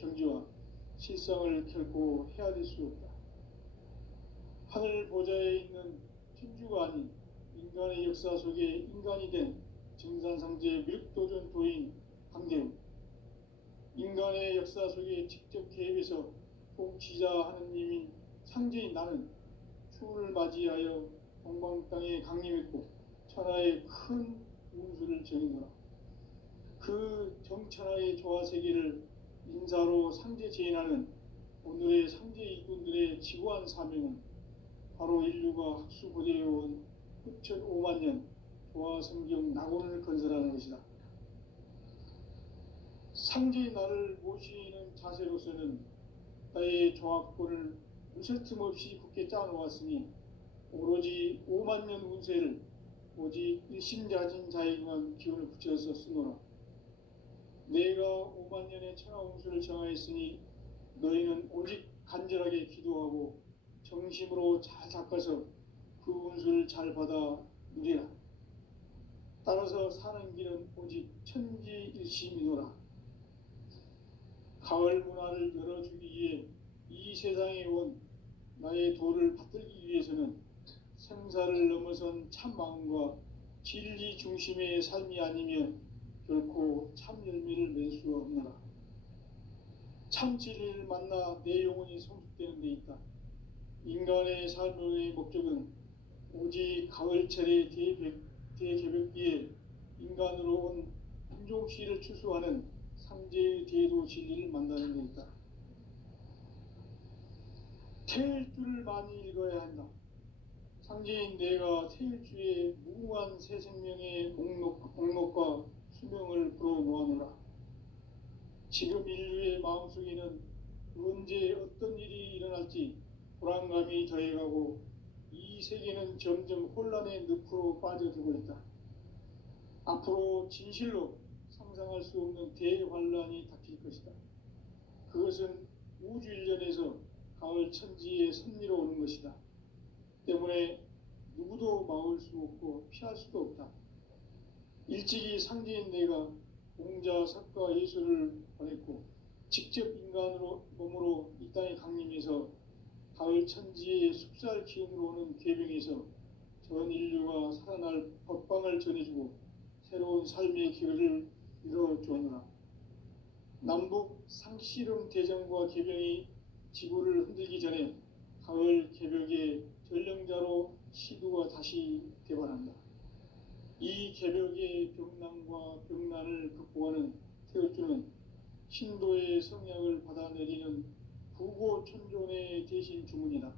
경지와 실상을 결코 헤아릴 수 없다. 하늘 보좌에 있는 천주가 아닌 인간의 역사 속에 인간이 된 증산상제 미륵도전 도인 강대우, 인간의 역사 속에 직접 개입해서 통치자 하느님인 상제인 나는 추운을 맞이하여 동방 땅에 강림했고 천하의 큰 운수를 정했노라. 그 정천하의 조화세계를 인사로 상제 제인하는 오늘의 상제 일꾼들의 지구한 사명은 바로 인류가 학수고대해온 6,500만 년 조화성경 낙원을 건설하는 것이다. 상제의 나를 모시는 자세로서는 나의 조화권을 무설틈 없이 굳게 짜놓았으니 오로지 5만 년 운세를 오직 일심자진 자에게만 기운을 붙여서 쓰노라. 내가 5만 년의 천하 운수를 정하였으니 너희는 오직 간절하게 기도하고 정심으로 잘 닦아서 그 운수를 잘 받아 누리라. 따라서 사는 길은 오직 천지일심이노라. 가을 문화를 열어주기 위해 이 세상에 온 나의 도를 받들기 위해서는 생사를 넘어선 참 마음과 진리 중심의 삶이 아니면 결코 참 열매를 맺을 수 없노라. 참 진리를 만나 내 영혼이 성숙되는 데 있다. 인간의 삶의 목적은 오직 가을철의 대개벽기에 인간으로 온 인종시를 추수하는 상제의 대도 진리를 만나는 데 있다. 태일주를 많이 읽어야 한다. 상제인 내가 태일주의 무궁한 새 생명의 목록과 수명을 불어놓아노라. 지금 인류의 마음속에는 언제 어떤 일이 일어날지 불안감이 더해가고 이 세계는 점점 혼란의 늪으로 빠져들고 있다. 앞으로 진실로 상상할 수 없는 대환란이 닥칠 것이다. 그것은 우주 일련에서 가을 천지의 섭리로 오는 것이다. 때문에 누구도 막을 수 없고 피할 수도 없다. 일찍이 상제인 내가 공자, 석가, 예수를 보냈고 직접 인간으로 몸으로 이 땅에 강림해서 가을 천지의 숲살 기운으로 오는 계병에서 전 인류가 살아날 법방을 전해주고 새로운 삶의 기회를 이뤄주었노라. 남북 상씨름 대전과 계병이 지구를 흔들기 전에 가을 개벽의 전령자로 시두가 다시 개발한다. 이 개벽의 병난과 병난을 극복하는 태울주는 신도의 성약을 받아내리는 부고천존의 대신 주문이다.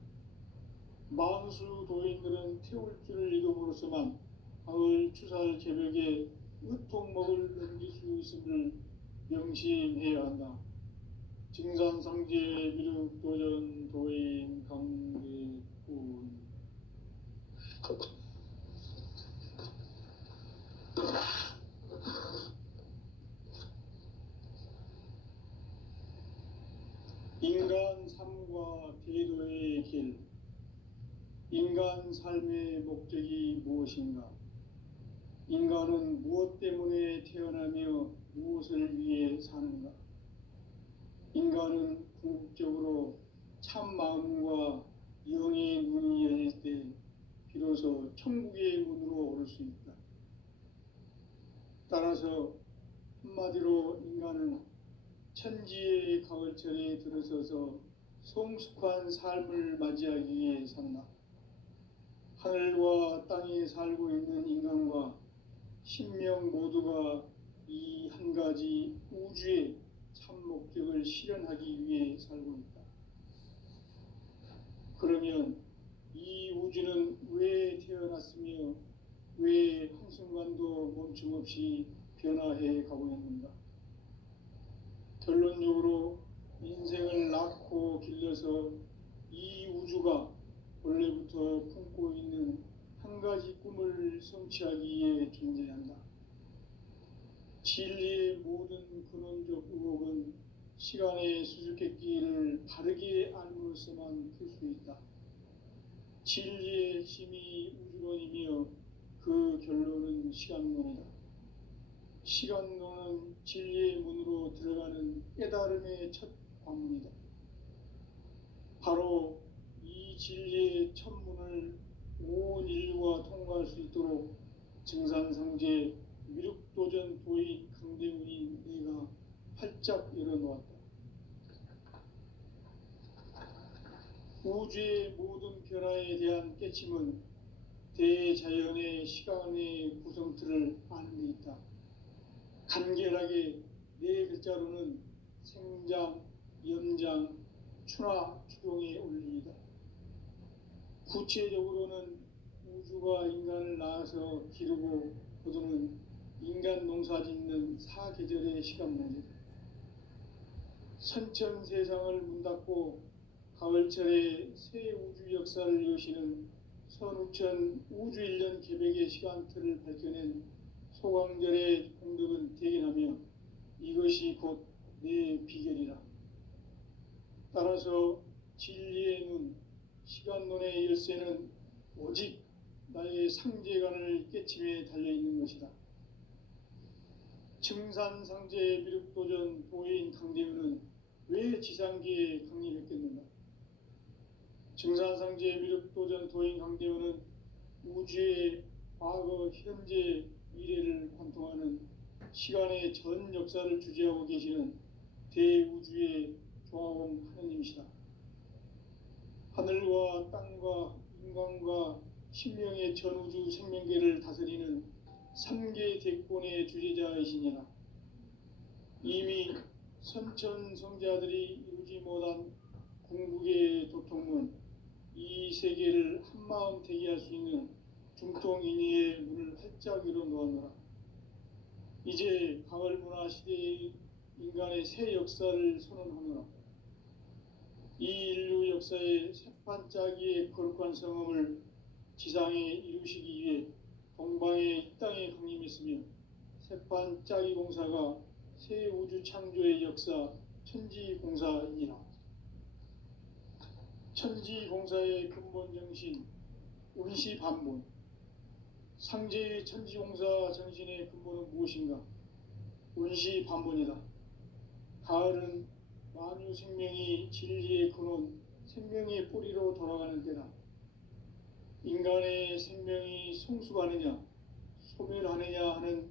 만수 도인들은 태울주를 읽음으로써만 가을 추살 개벽에 으통먹을 넘길 수 있음을 명심해야 한다. 증산상제 미륵도전 도인 강대훈. 인간 삶과 대도의 길. 인간 삶의 목적이 무엇인가? 인간은 무엇 때문에 태어나며 무엇을 위해 사는가? 인간은 궁극적으로 참 마음과 영의 문이 열릴 때 비로소 천국의 문으로 오를 수 있다. 따라서 한마디로 인간은 천지의 가을철에 들어서서 성숙한 삶을 맞이하기 위해 산다. 하늘과 땅에 살고 있는 인간과 신명 모두가 이 한 가지 우주의 참 목적을 실현하기 위해 살고 있다. 그러면 이 우주는 왜 태어났으며 왜 한순간도 멈춤없이 변화해 가고 있는가? 결론적으로 인생을 낳고 길러서 이 우주가 원래부터 품고 있는 한 가지 꿈을 성취하기 위해 존재한다. 진리의 모든 근원적 의혹은 시간의 수수께끼를 바르게 알므로써만 풀 수 있다. 진리의 힘이 우주론이며 그 결론은 시간론이다. 시간론은 진리의 문으로 들어가는 깨달음의 첫 관문이다. 바로 이 진리의 첫 문을 온 인류가 통과할 수 있도록 증산상제 미륵도전 도인 강대문인 내가 활짝 열어놓았다. 우주의 모든 변화에 대한 깨침은 대자연의 시간의 구성틀을 아는 데 있다. 간결하게 네 글자로는 생장, 연장, 추나 추동의 원리이다. 구체적으로는 우주가 인간을 낳아서 기르고 거두는 인간 농사 짓는 사계절의 시간문이다. 선천 세상을 문닫고 가을철에 새 우주 역사를 여시는 선우천 우주 1년 개백의 시간틀을 밝혀낸 소강절의 공덕은 대견하며 이것이 곧 내 비결이라. 따라서 진리의 눈, 시간론의 열쇠는 오직 나의 상제관을 깨침에 달려있는 것이다. 증산상제 미륵도전 도인 강대문은 왜 지상계에 강림했겠는가? 증산상제 미륵도전 도인 강대문은 우주의 과거, 현재, 미래를 관통하는 시간의 전 역사를 주재하고 계시는 대우주의 조화원 하느님이시다. 하늘과 땅과 인간과 신명의 전우주 생명계를 다스리는 3계 대권의 주재자이시니라. 이미 선천성자들이 이루지 못한 궁극의 도통은 이 세계를 한마음 되게 할 수 있는 중통인의의 문을 활짝 열어놓았노라. 이제 가을 문화 시대의 인간의 새 역사를 선언하노라. 이 인류 역사의 새반짝이의 거룩한 성음을 지상에 이루시기 위해 동방의 이 땅에 강림했으며 새반짝이 공사가 새 우주 창조의 역사 천지공사이니라. 천지공사의 근본 정신 운시반본. 상제의 천지공사 정신의 근본은 무엇인가? 운시반본이다. 가을은 만유 생명이 진리의 근원, 생명의 뿌리로 돌아가는 때다. 인간의 생명이 성숙하느냐, 소멸하느냐 하는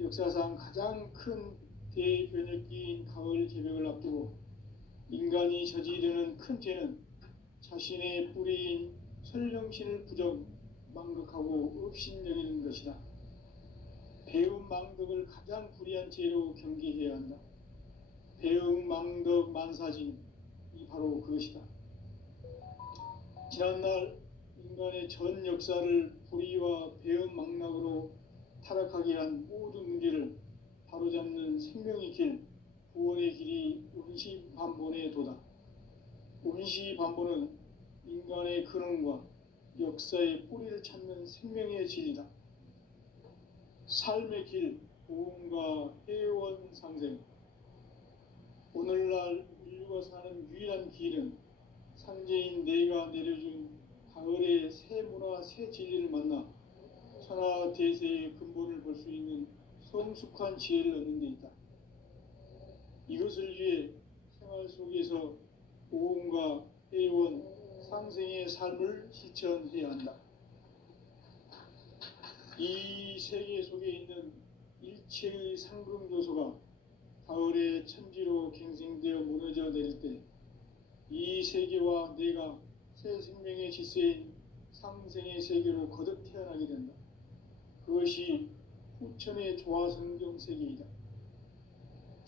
역사상 가장 큰 대변혁기인 가을 개벽을 앞두고 인간이 저지르는 큰 죄는 자신의 뿌리인 설령신을 부정, 망극하고 업신여기는 것이다. 배움 망덕을 가장 불의한 죄로 경계해야 한다. 배움 망덕 만사진이 바로 그것이다. 지난날 인간의 전 역사를 불의와 배움 망락으로 타락하게 한 모든 문제를 바로잡는 생명의 길, 구원의 길이 운시반본의 도다. 운시반본은 인간의 근원과 역사의 뿌리를 찾는 생명의 진리다. 삶의 길, 고음과 회원 상생. 오늘날 인류가 사는 유일한 길은 상제인 내가 내려준 가을의 새 문화, 새 진리를 만나 천하 대세의 근본을 볼 수 있는 성숙한 지혜를 얻는 데 있다. 이것을 위해 생활 속에서 고음과 회원, 상생의 삶을 실천해야 한다. 이 세계 속에 있는 일체의 상금 요소가 가을의 천지로 갱생되어 무너져 내릴 때 이 세계와 내가 새 생명의 질서인 상생의 세계로 거듭 태어나게 된다. 그것이 후천의 조화성경 세계이다.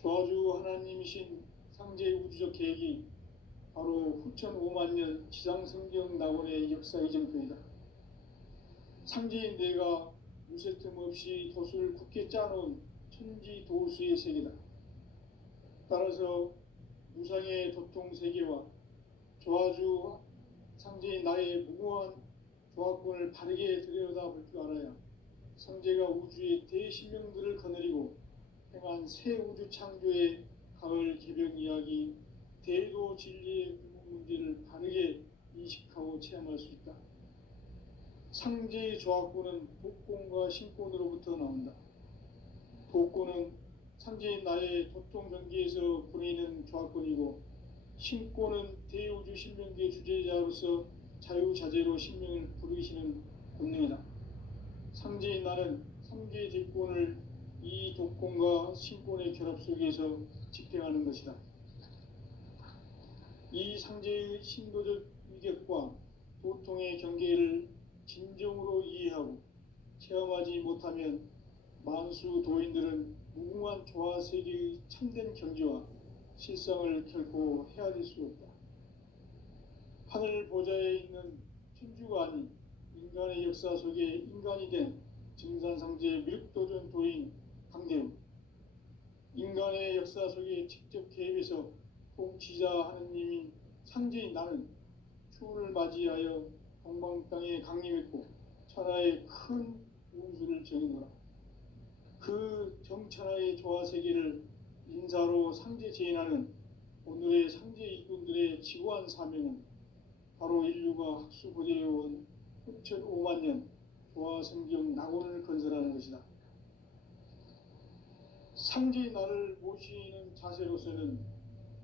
조화주 하나님이신 상제 우주적 계획이 바로 후천 5만 년 지상성경 낙원의 역사 이정표이다. 상제인 내가 무쇠 틈 없이 도수를 굳게 짜놓은 천지 도수의 세계다. 따라서 무상의 도통 세계와 조화주 상제인 나의 무고한 조화권을 바르게 들여다볼 줄 알아야 상제가 우주의 대신명들을 거느리고 행한 새 우주 창조의 가을 개벽 이야기, 대도 진리의 근본 문제를 바르게 인식하고 체험할 수 있다. 상제의 조화권은 복권과 신권으로부터 나온다. 도권은 상제인 나의 도통 경계에서 보내는 조합권이고, 신권은 대우주 신명계 주제자로서 자유자재로 신명을 부르시는 권능이다. 상제인 나는 삼계 제권을 이 도권과 신권의 결합 속에서 집행하는 것이다. 이 상제의 신도적 위격과 도통의 경계를 진정으로 이해하고 체험하지 못하면 만수 도인들은 무궁한 조화세계의 참된 경지와 실상을 결코 헤아릴 수 없다. 하늘 보좌에 있는 천주가 아닌 인간의 역사 속에 인간이 된 증산상제 밀도전 도인 강대우, 인간의 역사 속에 직접 개입해서 통치자 하느님인 상제인 나는 추운을 맞이하여 동방 땅에 강림했고 천하의 큰 운수를 정해노라. 그 정천하의 조화세계를 인사로 상제 제인하는 오늘의 상제 일꾼들의 지고한 사명은 바로 인류가 학수고대해온 6,5만 년 조화성경 낙원을 건설하는 것이다. 상제의 나를 모시는 자세로서는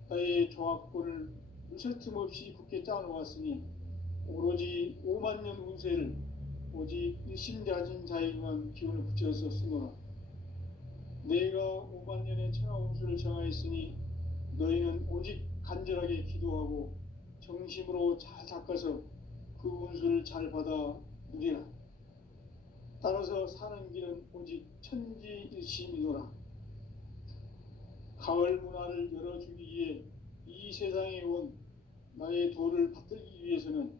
나의 조합권을 무설틈 없이 굳게 짜놓았으니 오로지 5만 년 운세를 오직 일심자진 자에게만 기운을 붙여서 쓰노라. 내가 5만 년의 천하 운수를 정하였으니 너희는 오직 간절하게 기도하고 정심으로 잘 닦아서 그 운수를 잘 받아 누리라. 따라서 사는 길은 오직 천지일심이노라. 가을 문화를 열어주기 위해 이 세상에 온 나의 도를 받들기 위해서는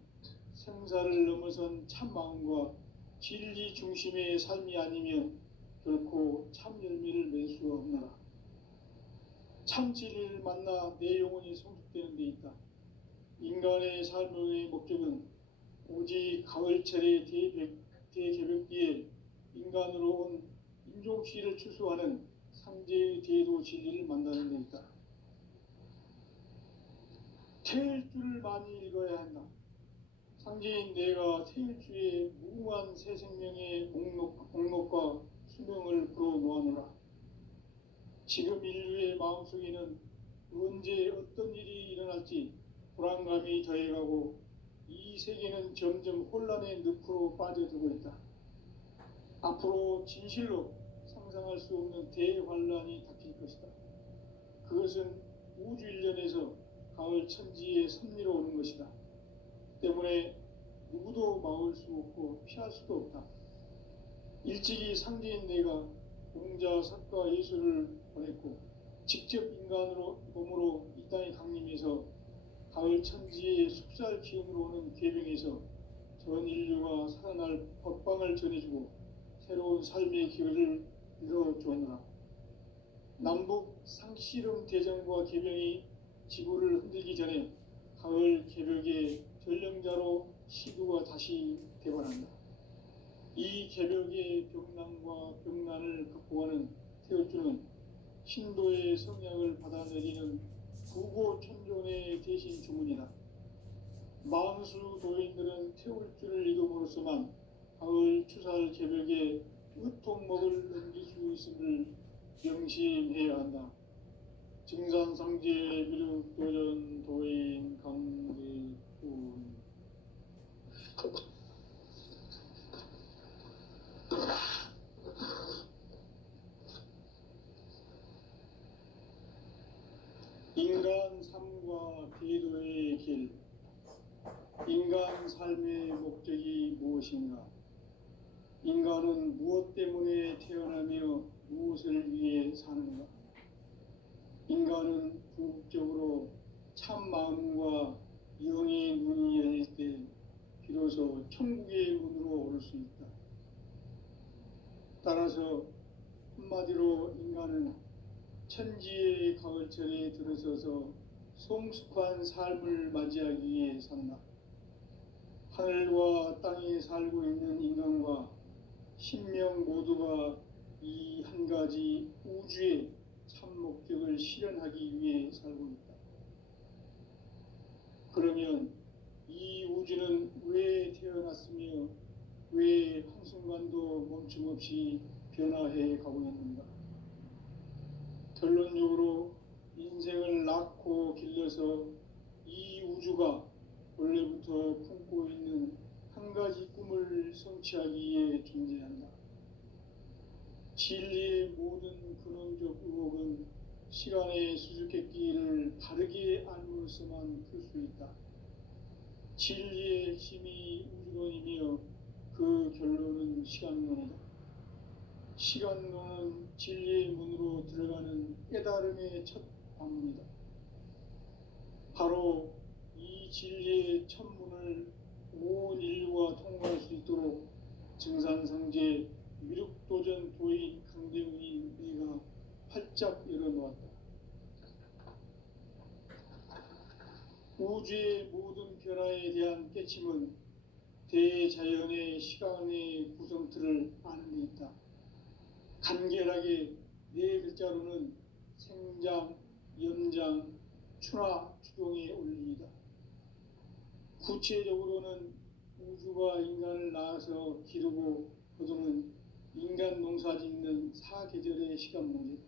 생사를 넘어선 참 마음과 진리 중심의 삶이 아니면 결코 참 열매를 맺을 수 없노라. 참 진리를 만나 내 영혼이 성숙되는 데 있다. 인간의 삶의 목적은 오직 가을철의 대개벽기에 인간으로 온 인종씨를 추수하는 상제의 대도 진리를 만나는 데 있다. 태일주를 많이 읽어야 한다. 상제인 내가 태일주의 무궁한 새 생명의 목록과 수명을 불어놓아노라. 지금 인류의 마음속에는 언제 어떤 일이 일어날지 불안감이 더해가고 이 세계는 점점 혼란의 늪으로 빠져들고 있다. 앞으로 진실로 상상할 수 없는 대환란이 닥칠 것이다. 그것은 우주 일련에서 가을 천지의 섭리로 오는 것이다. 때문에 누구도 막을 수 없고 피할 수도 없다. 일찍이 상제인 내가 공자, 석가, 예수를 보냈고 직접 인간으로 몸으로 이 땅에 강림해서 가을 천지의 숲살 기운으로 오는 계병에서 전 인류가 살아날 법방을 전해주고 새로운 삶의 기회를 이뤄주었노라. 남북 상씨름 대전과 계병이 지구를 흔들기 전에 가을 개벽의 전령자로 시구가 다시 대발한다. 이 개벽의 병난과 병난을 극복하는 태울주는 신도의 성약을 받아내리는 구고천존의 대신 주문이다. 만수 도인들은 태울주를 이름으로서만 가을 추살 개벽에 으통먹을 넘길 수 있음을 명심해야 한다. 증산상제 미륵도전 도인 강대훈. 인간 삶과 대도의 길. 인간 삶의 목적이 무엇인가? 인간은 무엇 때문에 태어나며 무엇을 위해 사는가? 인간은 궁극적으로 참 마음과 영의 문이 열릴 때 비로소 천국의 문으로 오를 수 있다. 따라서 한마디로 인간은 천지의 가을철에 들어서서 성숙한 삶을 맞이하기 위해 산다. 하늘과 땅에 살고 있는 인간과 신명 모두가 이 한 가지 우주의 참 목적을 실현하기 위해 살고 있다. 그러면 이 우주는 왜 태어났으며 왜 한순간도 멈춤없이 변화해 가고 있는가? 결론적으로 인생을 낳고 길러서 이 우주가 원래부터 품고 있는 한 가지 꿈을 성취하기 위해 존재한다. 진리의 모든 근원적 의혹은 시간의 수수께끼를 바르게 알므로서만 풀 수 있다. 진리의 핵심이 우주론이며 그 결론은 시간론이다. 시간론은 진리의 문으로 들어가는 깨달음의 첫 방문이다. 바로 이 진리의 첫 문을 온 인류가 통과할 수 있도록 증산상제 미륵도전 도인 강대훈인 내가 활짝 열어놓았다. 우주의 모든 변화에 대한 깨침은 대자연의 시간의 구성틀을 아는 데 있다. 간결하게 네 글자로는 생장, 연장, 추나 추동의 원리이다. 구체적으로는 우주가 인간을 낳아서 기르고 거두는 인간 농사 짓는 사계절의 시간 문제,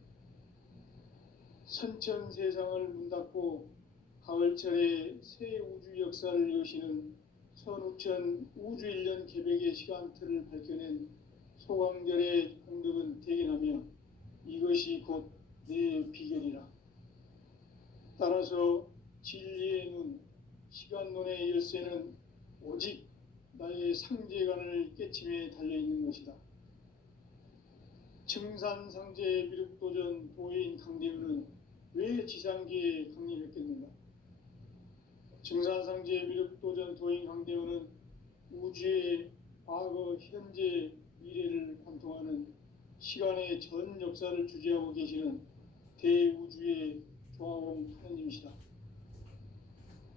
선천 세상을 문 닫고 가을철에 새 우주 역사를 여시는 선우천 우주 1년 개백의 시간틀을 밝혀낸 소광절의 공덕은 대견하며 이것이 곧 내 비결이라. 따라서 진리의 눈, 시간론의 열쇠는 오직 나의 상제관을 깨침에 달려있는 것이다. 증산상제 미륵도전 도인 강대훈은 왜 지상계에 강림했겠는가? 증산상제 미륵도전 도인 강대훈은 우주의 과거, 현재, 미래를 관통하는 시간의 전 역사를 주재하고 계시는 대우주의 조화원 하느님이시다.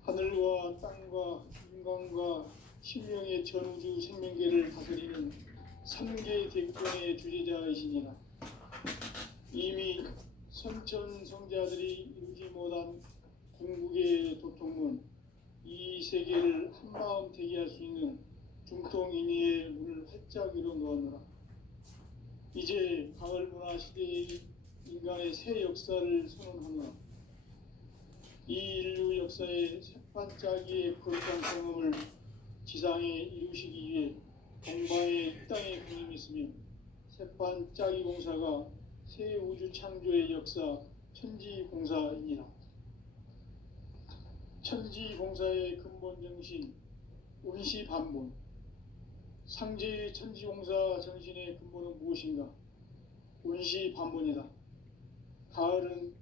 하늘과 땅과 인간과 신명의 전우주 생명계를 다스리는 3개 대국권의 주재자이시니라. 이미 선천성자들이 이루지 못한 궁극의 도통문, 이 세계를 한마음 대기할 수 있는 중통인의의 문을 활짝 열어놓았노라. 이제 가을 문화 시대의 인간의 새 역사를 선언하노라. 이 인류 역사의 새반짝이의 거룩한 경험을 지상에 이루시기 위해 동방의 땅에 강림했으며 새반짝이 공사가 새 우주 창조의 역사 천지공사이니라. 천지공사의 근본 정신 운시반본, 상제의 천지공사 정신의 근본은 무엇인가? 운시반본이다. 가을은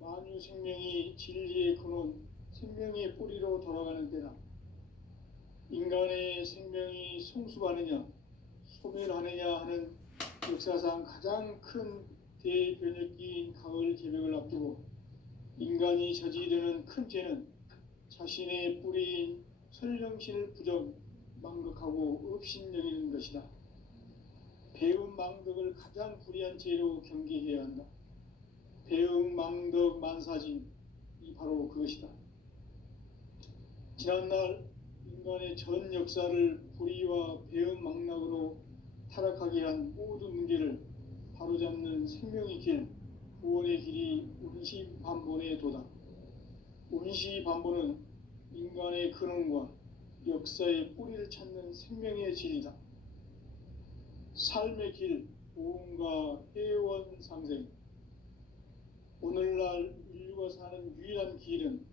만유 생명이 진리의 근원, 생명의 뿌리로 돌아가는 때다. 인간의 생명이 성숙하느냐, 소멸하느냐 하는 역사상 가장 큰 대변혁기인 가을 개백을 앞두고 인간이 저지르는 큰 죄는 자신의 뿌리인 설령신을 부정, 망덕하고 업신여기는 것이다. 배움 망덕을 가장 불의한 죄로 경계해야 한다. 배움 망덕 만사진, 이 바로 그것이다. 지난날 인간의 전 역사를 불의와 배움 망락으로 타락하게 한 모든 문제를 바로잡는 생명의 길, 구원의 길이 운시반본의 도다. 운시반본은 인간의 근원과 역사의 뿌리를 찾는 생명의 진리다. 삶의 길, 보험과 회원 상생. 오늘날 인류가 사는 유일한 길은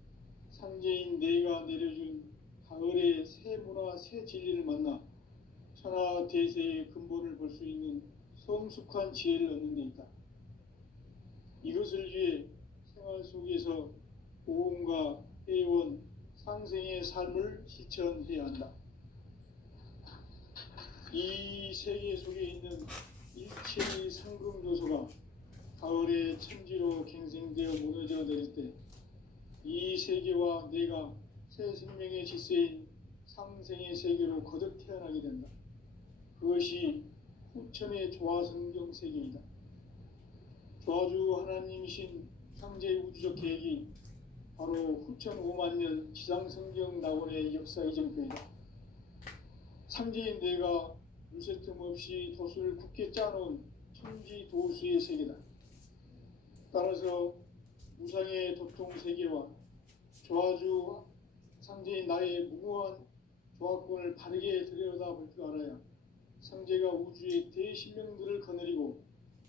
상제인 내가 내려준 가을의 새 문화, 새 진리를 만나 천하 대세의 근본을 볼 수 있는 성숙한 지혜를 얻는 데 있다. 이것을 위해 생활 속에서 보험과 회원, 상생의 삶을 실천해야 한다. 이 세계 속에 있는 일체의 상금조소가 가을의 천지로 갱생되어 무너져 내릴 때 이 세계와 내가 새 생명의 질서인 상생의 세계로 거듭 태어나게 된다. 그것이 후천의 조화성경 세계이다. 조화주 하나님이신 상제 우주적 계획이 바로 후천 5만 년 지상성경 낙원의 역사 이정표이다. 상제인 내가 물새 틈 없이 도수를 굳게 짜놓은 천지 도수의 세계다. 따라서 무상의 도통 세계와 조화주 상제인 나의 무고한 조합권을 바르게 들여다볼 줄 알아야 상제가 우주의 대신명들을 거느리고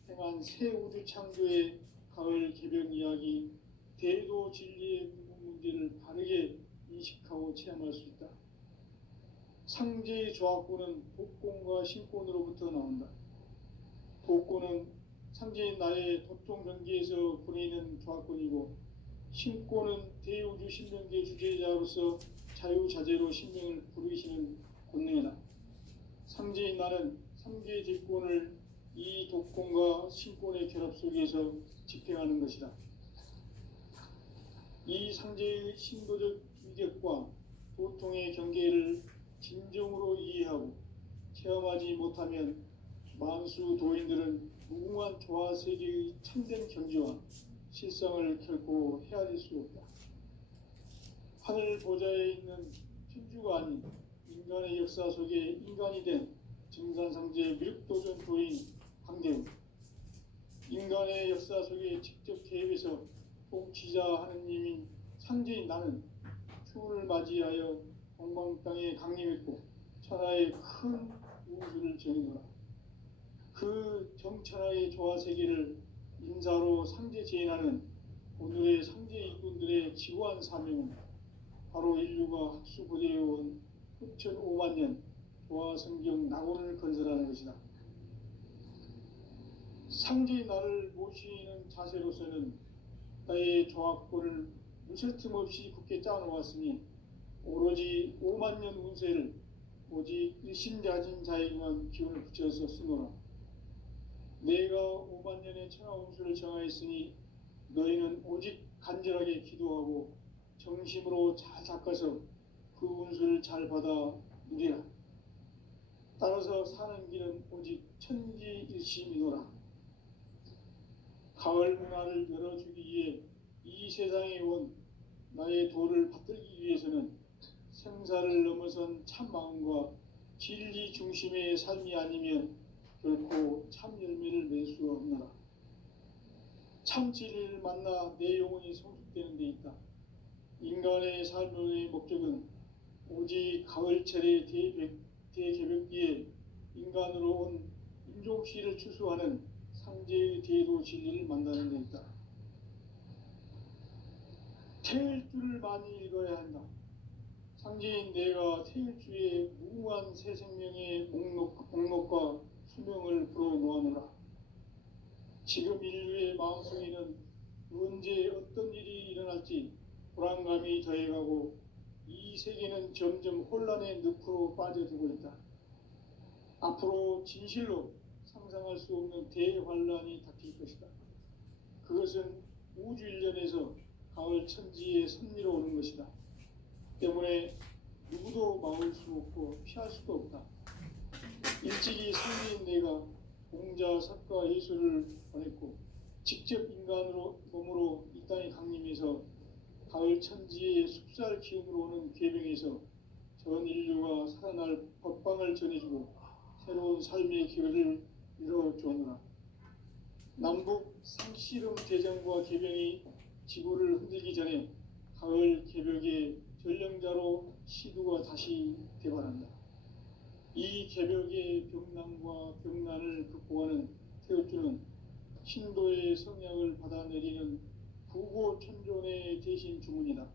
행한 새 우주 창조의 가을 개변 이야기, 대도 진리의 문제를 바르게 인식하고 체험할 수 있다. 상제의 조합권은 복권과 신권으로부터 나온다. 복권은 상제인 나의 도통 경계에서 보내는 조합권이고, 신권은 대우주 신명계 주제자로서 자유자재로 신명을 부르시는 권능이다. 상제인 나는 상제 직권을 이 독권과 신권의 결합 속에서 집행하는 것이다. 이 상제의 신도적 위격과 도통의 경계를 진정으로 이해하고 체험하지 못하면 만수 도인들은 무궁한 조화 세계의 참된 경지와 실상을 결코 헤아릴 수 없다. 하늘 보좌에 있는 천주가 아닌 인간의 역사 속에 인간이 된 증산상제 미륵도전 도인 강대우, 인간의 역사 속에 직접 개입해서 통치자 하느님인 상제인 나는 추운을 맞이하여 동방 땅에 강림했고 천하의 큰 우주를 정의노라. 그 정천하의 조화 세계를 인사로 상제 제인하는 오늘의 상제 일꾼들의 지구한 사명은 바로 인류가 학수고대해온 9,500만 년 조화 성경 낙원을 건설하는 것이다. 상제의 나를 모시는 자세로서는 나의 조합권을 무설틈 없이 굳게 짜놓았으니 오로지 5만 년 운세를 오직 일심자진 자에게만 기운을 붙여서 쓰노라. 내가 5만 년의 천하 운수를 정하였으니 너희는 오직 간절하게 기도하고 정심으로 잘 닦아서 그 운수를 잘 받아 누리라. 따라서 사는 길은 오직 천지일심이노라. 가을 문화를 열어주기 위해 이 세상에 온 나의 도를 받들기 위해서는 생사를 넘어선 참 마음과 진리 중심의 삶이 아니면 결코 참 열매를 맺을 수 없노라. 참 진리를 만나 내 영혼이 성숙되는 데 있다. 인간의 삶의 목적은 오직 가을철의 대개벽기에 인간으로 온 인종씨를 추수하는 상제의 대도 진리를 만나는 데 있다. 태일주를 많이 읽어야 한다. 상제인 내가 태일주의 무궁한 새 생명의 목록과 수명을 불어놓아노라. 지금 인류의 마음속에는 언제 어떤 일이 일어날지 불안감이 더해가고 이 세계는 점점 혼란의 늪으로 빠져들고 있다. 앞으로 진실로 상상할 수 없는 대환란이 닥칠 것이다. 그것은 우주 일련에서 가을 천지의 섭리로 오는 것이다. 때문에 누구도 막을 수 없고 피할 수도 없다. 일찍이 상제인 내가 공자, 사과, 예수를 보냈고 직접 인간으로 몸으로 이 땅에 강림해서 가을 천지의 숲살 기운으로 오는 계명에서 전 인류가 살아날 법방을 전해주고 새로운 삶의 기회를 이뤄주노라. 남북 상씨름 대전과 계명이 지구를 흔들기 전에 가을 개벽의 전령자로 시두가 다시 개발한다. 이 개벽의 병난과 병난을 극복하는 태울주는 신도의 성약을 받아내리는 부고천존의 대신 주문이다.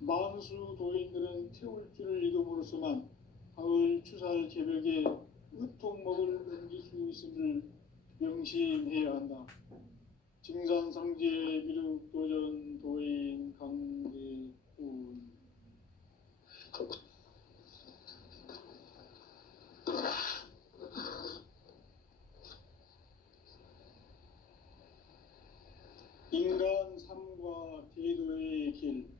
만수 도인들은 태울주를 읽음으로써만 가을 추살 개벽에 으통먹을 넘길 수 있음을 명심해야 한다. 증산상제 미륵도전 도인 강대훈. 인간 삶과 대도의 길.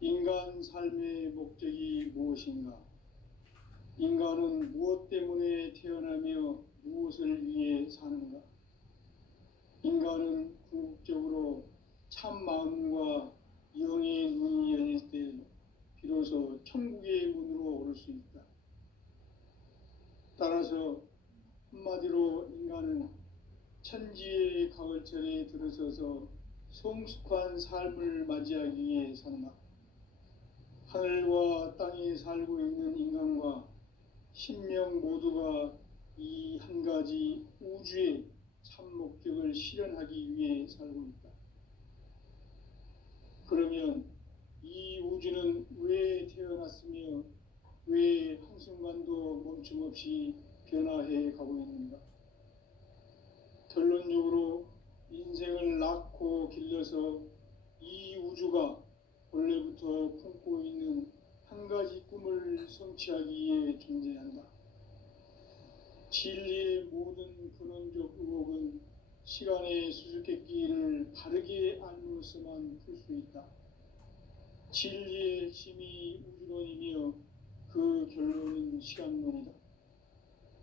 인간 삶의 목적이 무엇인가? 인간은 무엇 때문에 태어나며 무엇을 위해 사는가? 인간은 궁극적으로 참 마음과 영의 눈이 열릴 때 비로소 천국의 문으로 오를 수 있다. 따라서 한마디로 인간은 천지의 가을철에 들어서서 성숙한 삶을 맞이하기 위해 산다. 하늘과 땅에 살고 있는 인간과 신명 모두가 이 한 가지 우주의 참 목적을 실현하기 위해 살고 있다. 그러면 이 우주는 왜 태어났으며 왜 한순간도 멈춤없이 변화해 가고 있는가? 결론적으로 인생을 낳고 길러서 이 우주가 원래부터 품고 있는 한 가지 꿈을 성취하기 위해 존재한다. 진리의 모든 근원적 의혹은 시간의 수수께끼를 바르게 알므로서만 풀 수 있다. 진리의 핵심이 우주론이며 그 결론은 시간론이다.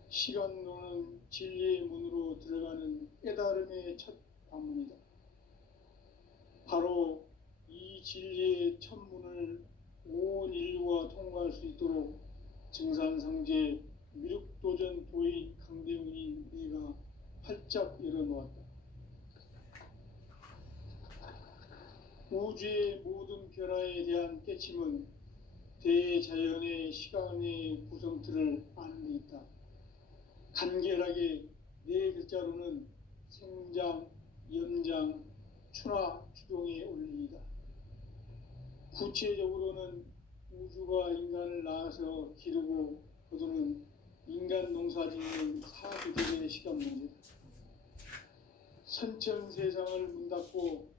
시간론은 진리의 문으로 들어가는 깨달음의 첫 관문이다. 바로 이 진리의 첫 문을 온 인류가 통과할 수 있도록 증산상제 미륵도전 도인 강대웅이 내가 활짝 열어놓았다. 우주의 모든 변화에 대한 깨침은 대자연의 시간의 구성틀을 아는 데 있다. 간결하게 네 글자로는 생장, 연장, 추나 추동의 원리이다. 구체적으로는 우주가 인간을 낳아서 기르고 거두는 인간 농사짓는 사주들의 시간 문제다. 선천 세상을 문 닫고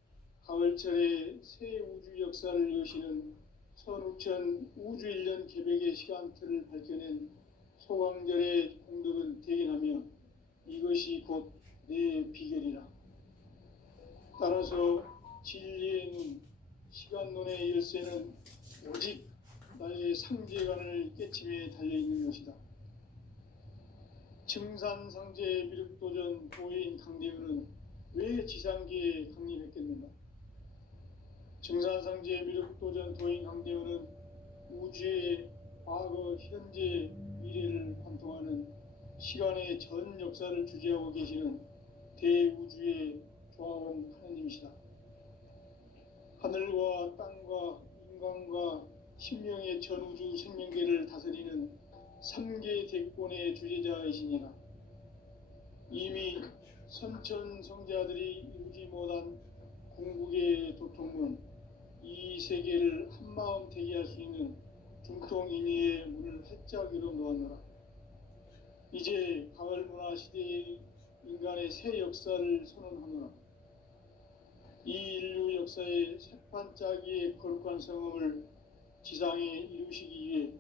가을철에 새 우주 역사를 여시는 선우천 우주 1년 개백의 시간틀을 밝혀낸 소강절의 공덕은 대견하며 이것이 곧 내 비결이라. 따라서 진리의 눈, 시간론의 열쇠는 오직 나의 상제관을 깨침에 달려있는 것이다. 증산상제 미륵도전 도인 강대훈은 왜 지상계에 강림했겠는가? 증산상제 미륵도전 도인 강대훈은 우주의 과거, 현재, 미래를 관통하는 시간의 전 역사를 주재하고 계시는 대우주의 조화원 하느님이시다. 하늘과 땅과 인간과 신명의 전우주 생명계를 다스리는 3계 대권의 주재자이시니라. 이미 선천 성자들이 이루지 못한 궁극의 도통문, 이 세계를 한마음 대기할 수 있는 중통인의의 문을 활짝 열어놓았노라. 이제 가을 문화 시대의 인간의 새 역사를 선언하노라. 이 인류 역사의 새판짜기의 거룩한 성음을 지상에 이루시기 위해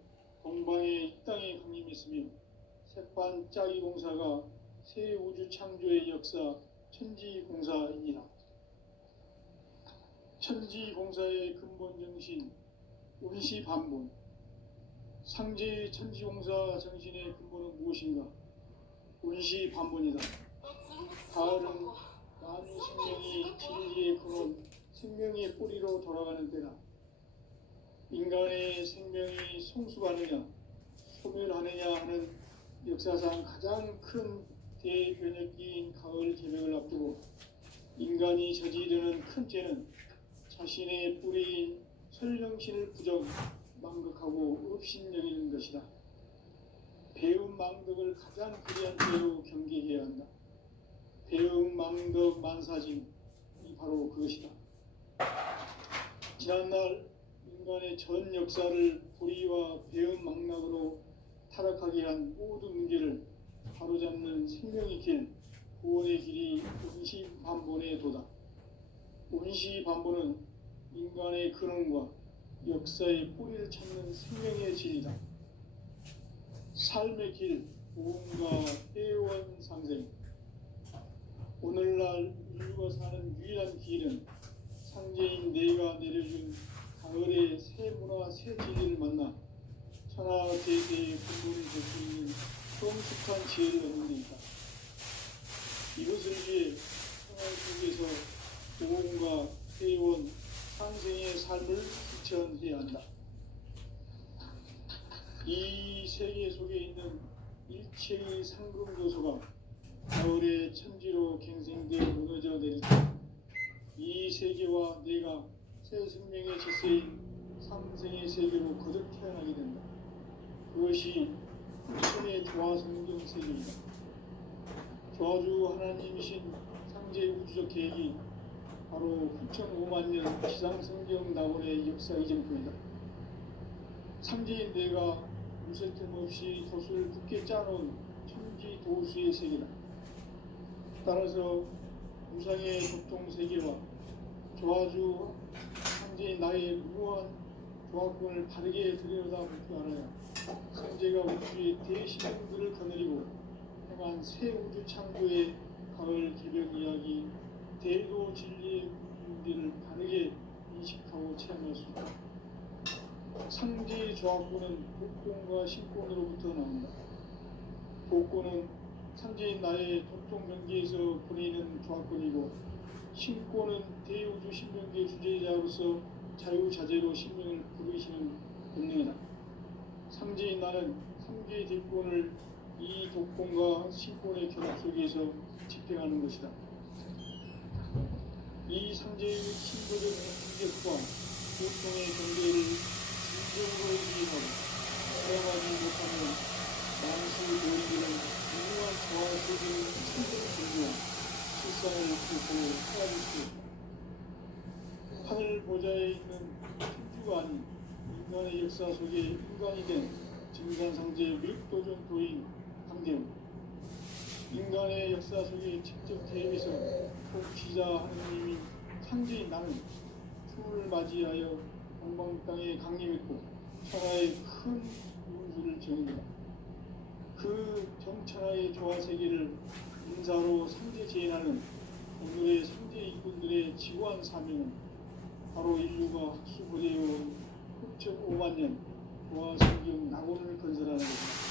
동방의 이 땅에 강림했으며 새판짜기 공사가 새 우주 창조의 역사 천지공사이니라. 천지공사의 근본 정신 운시반본. 상제의 천지공사 정신의 근본은 무엇인가? 운시반본이다. 가을은 만유 생명이 진리의 근원, 생명의 뿌리로 돌아가는 때다. 인간의 생명이 성숙하느냐, 소멸하느냐 하는 역사상 가장 큰 대변혁기인 가을 개명을 앞두고 인간이 저지르는 큰 죄는 자신의 뿌리인 설령신을 부정, 망극하고 업신여기는 것이다. 배움 망덕을 가장 불의한 죄로 경계해야 한다. 배움 망덕 만사진이 바로 그것이다. 지난날 인간의 전 역사를 불의와 배움 망락으로 타락하게 한 모든 문제를 바로잡는 생명의 길, 구원의 길이 운시반본의 도다. 운시반본은 인간의 근원과 역사의 뿌리를 찾는 생명의 진리다. 삶의 길, 보험과 회원 상생. 오늘날 인류가 사는 유일한 길은 상제인 내가 내려준 가을의 새 문화, 새 진리를 만나 천하대대의 근본을 볼 수 있는 성숙한 지혜를 얻는 데 있다. 이것을 위해 생활 속에서 보험과 회원, 상생의 삶을 실천해야 한다. 이 세계 속에 있는 일체의 상금 요소가 가을의 천지로 갱생되어 무너져 내릴 때 이 세계와 내가 새 생명의 질서인 상생의 세계로 거듭 태어나게 된다. 그것이 천의 조화 성경 세계이다. 조화주 하나님이신 상제 우주적 계획이 바로 9,500만 년 지상성경 낙원의 역사 이전부이다. 상제인 내가 무쇠 틈 없이 돛을 굳게 짜놓은 천지 도수의 세계다. 따라서 무상의 교통세계와 조화주 상제인 나의 무한 조화권을 바르게 들여다볼 줄 알아야 상제가 우주의 대시명들을 거느리고 행한 새 우주 창조의 가을 개벽 이야기 대도 진리의 문제를 바르게 인식하고 체험할 수 있다. 상제의 조화권은 복권과 신권으로부터 나온다. 복권은 상제인 나의 도통 경계에서 보내는 조화권이고 신권은 대우주 신명계 주제자로서 자유자재로 신명을 부르시는 본능이다. 상제인 나는 상제의 대권을 이 독권과 신권의 결합 속에서 집행하는 것이다. 이 상제의 신도적 인격과 고통의 경계를 진정으로 이해하고 사용하지 못하면 만수 노인들은 무궁한 조화 속의 천정 진리와 실상을 보고 헤아릴 수 있다. 하늘 보좌에 있는 천주가 아닌 인간의 역사 속에 인간이 된 증산상제 밀도전 도인 강대우. 인간의 역사 속에 직접 개입해서 통치자 하느님인 상제인 나는 춤을 맞이하여 동방 땅에 강림했고 천하의 큰 운수를 정했다. 그 정천하의 조화 세계를 인사로 상제 제인하는 오늘의 상제 일꾼들의 지구한 사명은 바로 인류가 학수고대해온 9,500만 년 조화 성경 낙원을 건설하는 것입니다.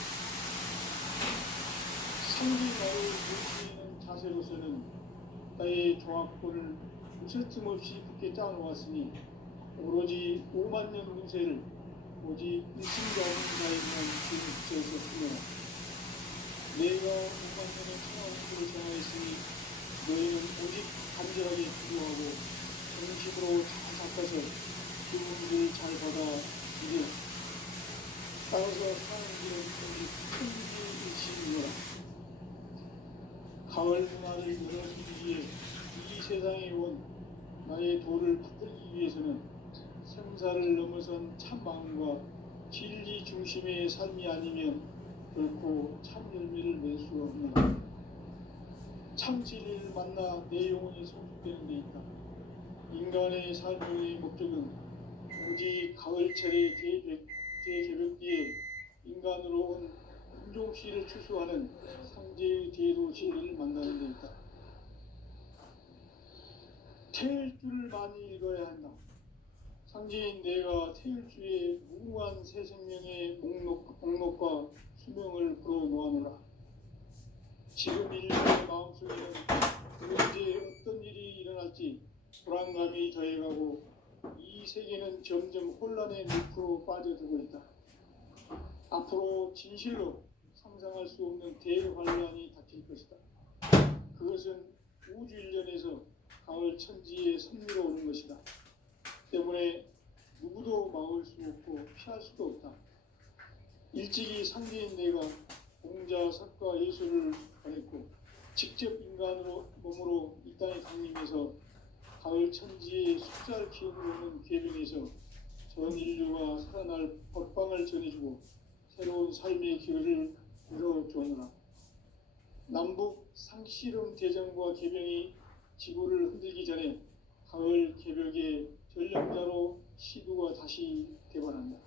상제 나를 물리는 자세로서는 나의 조화권을 무쇠 틈 없이 굳게 짜놓았으니 오로지 5만 년 운세를 오직 일심자 없는 자에게만 주님께서 분명하다. 내가 5만 년의 천하운수를 정하였으니 너희는 오직 간절하게 기도하고 정식으로 잘 닦아서 그 운수를 잘 받아 이겨. 따라서 사는 길은 오직 천지일심이노라. 가을 문화를 열어주기 위해 이 세상에 온 나의 도를 받들기 위해서는 생사를 넘어선 참 마음과 진리 중심의 삶이 아니면 결코 참 열매를 낼 수 없는 참 진리를 만나 내 영혼이 성숙되는 데 있다. 인간의 삶의 목적은 오직 가을철의 대개벽 뒤에 인간으로 온 인종씨를 추수하는 상제의 대도 진리를 만나는 데 있다. 태일주를 많이 읽어야 한다. 상제인 내가 태일주의 무궁한 새 생명의 목록과 수명을 불어놓아노라. 지금 인류의 마음속에는 언제 어떤 일이 일어날지 불안감이 더해가고 이 세계는 점점 혼란의 늪으로 빠져들고 있다. 앞으로 진실로 상상할 수 없는 대환란이 닥칠 것이다. 그것은 우주 일련에서 가을 천지에 선미로 오는 것이다. 때문에 누구도 막을 수 없고 피할 수도 없다. 일찍이 상제인 내가 공자, 석가, 예술을 보냈고 직접 인간으로 몸으로 이 땅에 강림해서 가을 천지의 숫자를 키워오는 궤변에서 전 인류가 살아날 법방을 전해주고 새로운 삶의 기회를 열어주었노라. 남북 상씨름 대전과 개병이 지구를 흔들기 전에 가을 개벽의 전령자로 시두가 다시 대반한다.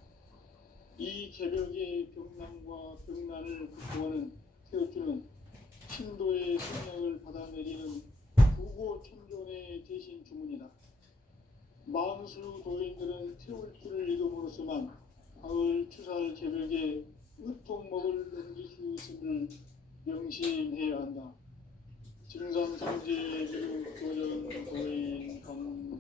이 개벽의 병난과 병난을 극복하는 태엽주는 신도의 성령을 받아내리는 부고 천존의 대신 주문이다. 만수 도인들은 태울주를 이름으로서만 가을 추살 개벽에 으통먹을 넘길 수 있음을 명심해야 한다. 증산상제 도전 도인 강대주.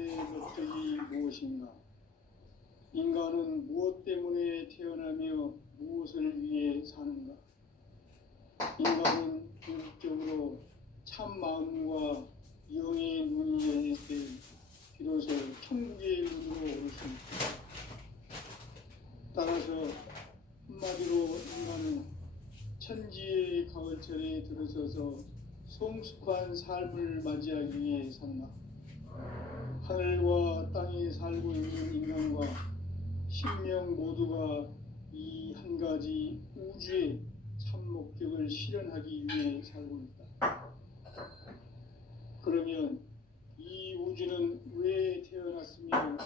삶의 목적이 무엇인가? 인간은 무엇 때문에 태어나며 무엇을 위해 사는가? 인간은 궁극적으로 참 마음과 영의 눈이 열릴 때 비로소 천국의 문으로 올 수 있다. 따라서 한마디로 인간은 천지의 가을철에 들어서서 성숙한 삶을 맞이하기 위해 산다. 하늘과 땅에 살고 있는 인간과 신명 모두가 이 한 가지 우주의 참 목적을 실현하기 위해 살고 있다. 그러면 이 우주는 왜 태어났으며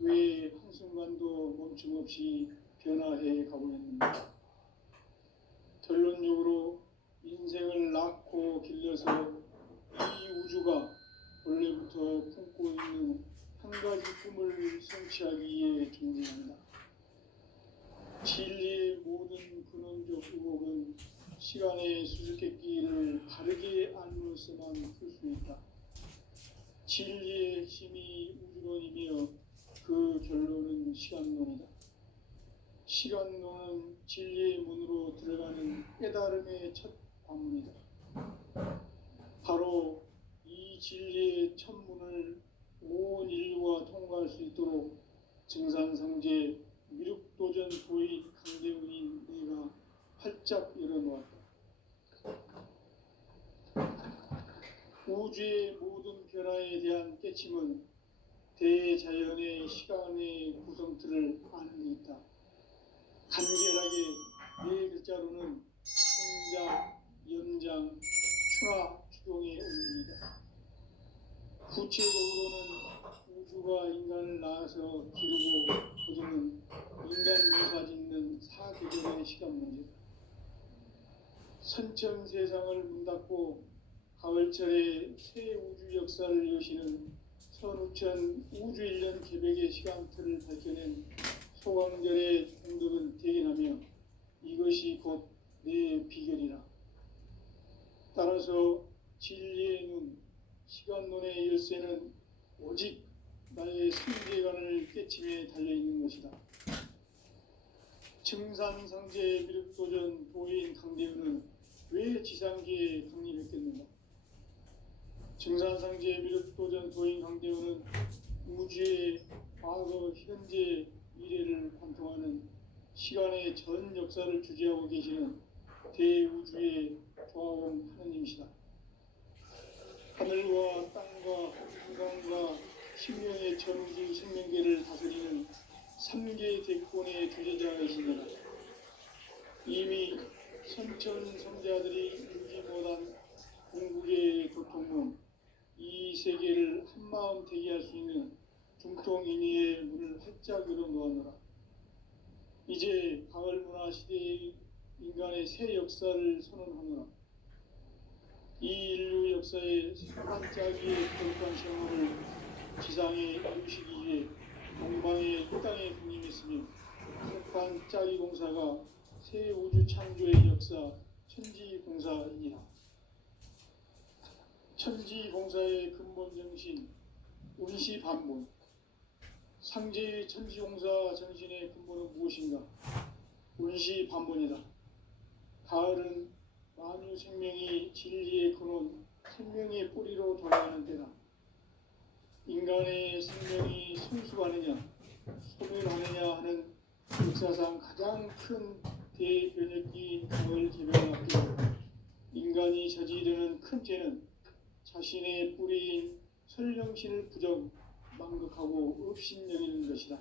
왜 한순간도 멈춤없이 변화해 가고 있는가? 결론적으로 인생을 낳고 길러서 이 우주가 원래부터 품고 있는 한 가지 꿈을 성취하기 위해 존재한다. 진리의 모든 근원적 의혹은 시간의 수수께끼를 바르게 알므로서만 풀 수 있다. 진리의 핵심이 우주론이며 그 결론은 시간론이다. 시간론은 진리의 문으로 들어가는 깨달음의 첫 관문이다. 바로 이 진리의 첫 문을 온 인류가 통과할 수 있도록 증산상제 미륵도전 도인 강대훈인 내가 활짝 열어놓았다. 우주의 모든 변화에 대한 깨침은 대자연의 시간의 구성틀을 아는 데 있다. 간결하게 네 글자로는 성장, 연장, 추나 추동의 원리이다. 구체적으로는 우주가 인간을 낳아서 기르고 거두는 인간 농사 짓는 사계절의 시간 문제다. 선천 세상을 문 닫고 가을철에 새 우주 역사를 여시는 선우천 우주 1년 계백의 시간틀을 밝혀낸 소강절의 공덕은 대견하며 이것이 곧 내 비결이라. 따라서 진리의 눈, 시간론의 열쇠는 오직 나의 생계관을 깨침에 달려있는 것이다. 증산상제 미륵도전 도인 강대훈은 왜 지상계에 강림했겠는가? 증산상제 미륵도전 도인 강대훈은 우주의 과거, 현재, 미래를 관통하는 시간의 전 역사를 주재하고 계시는 대우주의 조화원 하느님이시다. 하늘과 땅과 인간과 신명의 전우주 생명계를 다스리는 3개 대권의 주재자이시니라. 이미 선천성자들이 이루지 못한 궁극의 도통문, 이 세계를 한마음 되게 할 수 있는 중통인의의 문을 활짝 열어놓았노라. 이제 가을 문화 시대의 인간의 새 역사를 선언하노라. 이 인류 역사의 반짝이의 거룩한 생활을 지상에 이루시기 위해 동방의 이 땅에 군림했으며 반짝이 공사가 새 우주 창조의 역사 천지공사이니라. 천지공사의 근본 정신 운시반본. 상제의 천지공사 정신의 근본은 무엇인가? 운시반본이다. 가을은 만유 생명이 진리의 근원, 생명의 뿌리로 돌아가는 때다. 인간의 생명이 성숙하느냐, 소멸하느냐 하는 역사상 가장 큰 대변혁기인 가을 개변 앞에 인간이 저지르는 큰 죄는 자신의 뿌리인 설령신을 부정, 망극하고 업신여기는 것이다.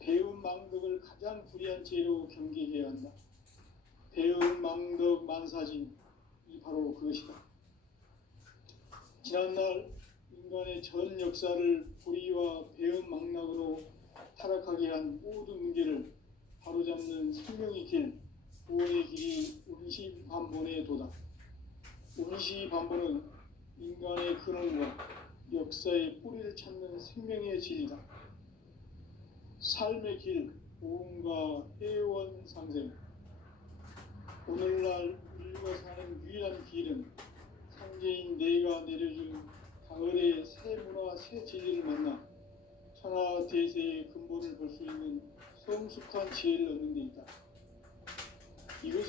배운 망덕을 가장 불의한 죄로 경계해야 한다. 배운 망덕 만사진, 이 바로 그것이다. 지난날 인간의 전 역사를 불의와 배은 망락으로 타락하게 한 모든 문제를 바로잡는 생명의 길, 구원의 길이 운시반본의 도다. 운시반본은 인간의 근원과 역사의 뿌리를 찾는 생명의 진리다. 삶의 길, 보험과 회원 상생. 오늘날 인류가 사는 유일한 길은 상제인 내가 내려준 가을에 새 문화, 새 진리를 만나 천하 대세의 근본을 볼 수 있는 성숙한 지혜를 얻는 데 있다. 이것이